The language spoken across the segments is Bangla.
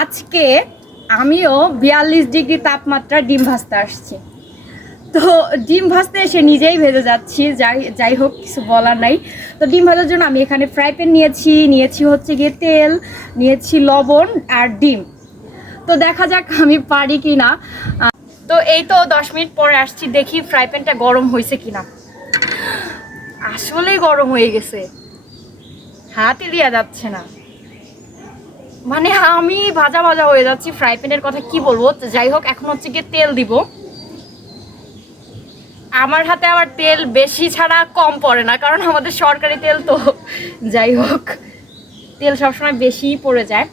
আজকে আমিও বিয়াল্লিশ ডিগ্রি তাপমাত্রা ডিম ভাজতে আসছি। তো ডিম ভাজতে এসে নিজেই ভেজে যাচ্ছি, যাই যাই হোক, কিছু বলার নাই। তো ডিম ভাজার জন্য আমি এখানে ফ্রাই প্যান নিয়েছি নিয়েছি হচ্ছে গিয়ে তেল, নিয়েছি লবণ আর ডিম। তো দেখা যাক আমি পারি কি না তো এই তো দশ মিনিট পরে আসছি, দেখি ফ্রাই প্যানটা গরম হয়েছে কিনা। আসলেই গরম হয়ে গেছে। হাতই দেওয়া যাচ্ছে না। মানে আমি ভাজা ভাজা হয়ে যাচ্ছি ফ্রাই প্যানের কথা কি বলব? যাই হোক, এখন হচ্ছে গিয়ে তেল দিব। আমার হাতে আবার তেল বেশি ছাড়া কম পড়ে না, কারণ আমাদের সরকারি তেল তো। যাই হোক, তেল সবসময় বেশিই পড়ে যায়।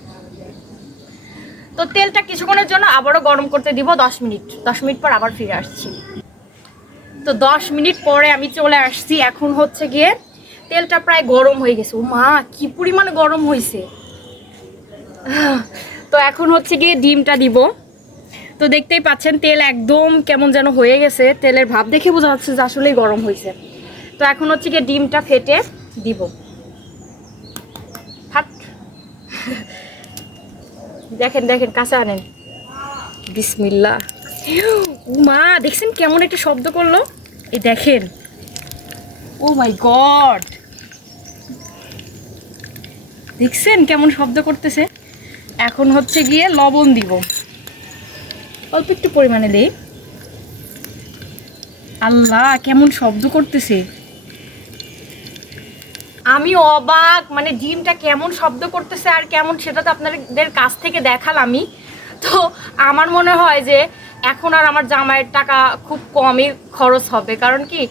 তো তেলটা কিছুক্ষণের জন্য আবারও গরম করতে দিব দশ মিনিট। দশ মিনিট পর আবার ফিরে আসছি। তো দশ মিনিট পরে আমি চলে আসছি। এখন হচ্ছে গিয়ে তেলটা প্রায় গরম হয়ে গেছে। ও মা কি পরিমাণে গরম হয়েছে তো এখন হচ্ছে গিয়ে ডিমটা দিব। তো দেখতেই পাচ্ছেন তেল একদম কেমন যেন হয়ে গেছে, তেলের ভাব দেখে বোঝা যাচ্ছে যে আসলেই গরম হয়েছে। তো এখন হচ্ছে গিয়ে ডিমটা ফেটে দিব। দেখেন দেখেন কাঁচা আনেন। বিসমিল্লা মা, দেখছেন কেমন একটা শব্দ করল? এই দেখেন। Oh my God. দেখছেন কেমন শব্দ করতেছে? এখন হচ্ছে গিয়ে লবণ দিব। অল্প একটু পরিমাণে দেই। আল্লাহ, কেমন শব্দ করতেছে। আমি অবাক মানে ডিমটা কেমন শব্দ করতেছে আর কেমন সেটা তো আপনাদের কাছ থেকে দেখালামই তো আমার মনে হয় যে এখন আর আমার জামাইয়ের টাকা খুব কমই খরচ হবে। কারণ কি,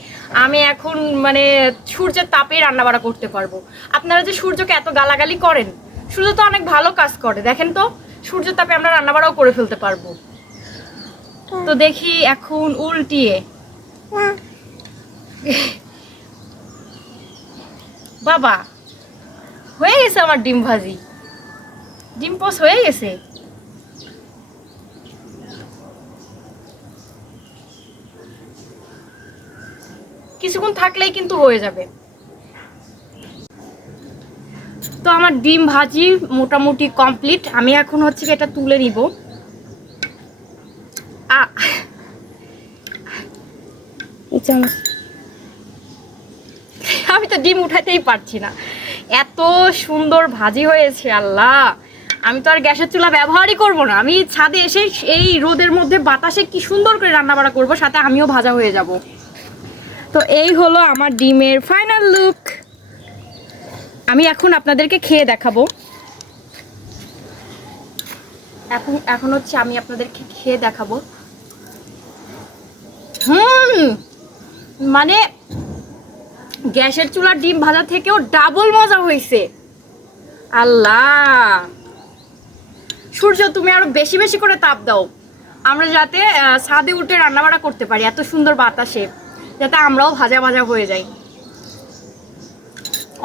আমি এখন মানে সূর্যের তাপেই রান্নাবাড়া করতে পারব। আপনারা যে সূর্যকে এত গালাগালি করেন সূর্য তো অনেক ভালো কাজ করে, দেখেন তো? সূর্যের তাপে আমরা রান্নাবাড়াও করে ফেলতে পারব। তো দেখি এখন উল্টিয়ে। বাবা, হয়ে গেছে আমার ডিম ভাজি। ডিম পোস হয়ে গেছে। কিছুক্ষণ থাকলেই কিন্তু হয়ে যাবে। তো আমার ডিম ভাজি মোটামুটি কমপ্লিট। আমি এখন হচ্ছে এটা তুলে নিব। আমি তো ডিম উঠাতেই পারছি না। এত সুন্দর ভাজি হয়েছে, আল্লাহ। আমি তো আর গ্যাসের চুলা ব্যবহারই করব না। আমি ছাদে এসে এই রোদের মধ্যে বাতাসে কি সুন্দর করে রান্না বাড়া করব, সাথে আমিও ভাজা হয়ে যাব। তো এই হলো আমার ডিমের ফাইনাল লুক আমি এখন আপনাদেরকে খেয়ে দেখাবো। এখন এখন হচ্ছে আমি আপনাদেরকে খেয়ে দেখাবো। হুম। মানে গ্যাসের চুলার ডিম ভাজা থেকেও ডাবল মজা হয়েছে আল্লাহ। সূর্য তুমি আরও বেশি বেশি করে তাপ দাও। আমরা যাতে ছাদে উঠে রান্নাবাড়া করতে পারি এত সুন্দর বাতাসে যাতে আমরাও ভাজা ভাজা হয়ে যাই।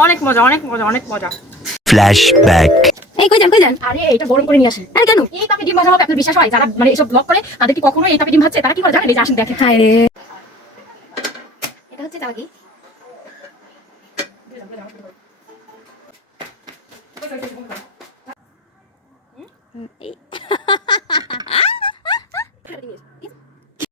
অনেক মজা অনেক মজা অনেক মজা। Flashback. এই কই যান কই যান? আরে এটা গরম করে নিয়ে আসেন। আরে কেন? এই তাপে ডিম ভাজা হবে আপনার বিশ্বাস হয়? যারা মানে এসব ব্লগ করে তাদের কি কখনো এই তাপে ডিম ভাজছে? তারা কি করে জানেন এই যে আসেন দেখেন। হায় রে। এটা হচ্ছে চাবাকি এই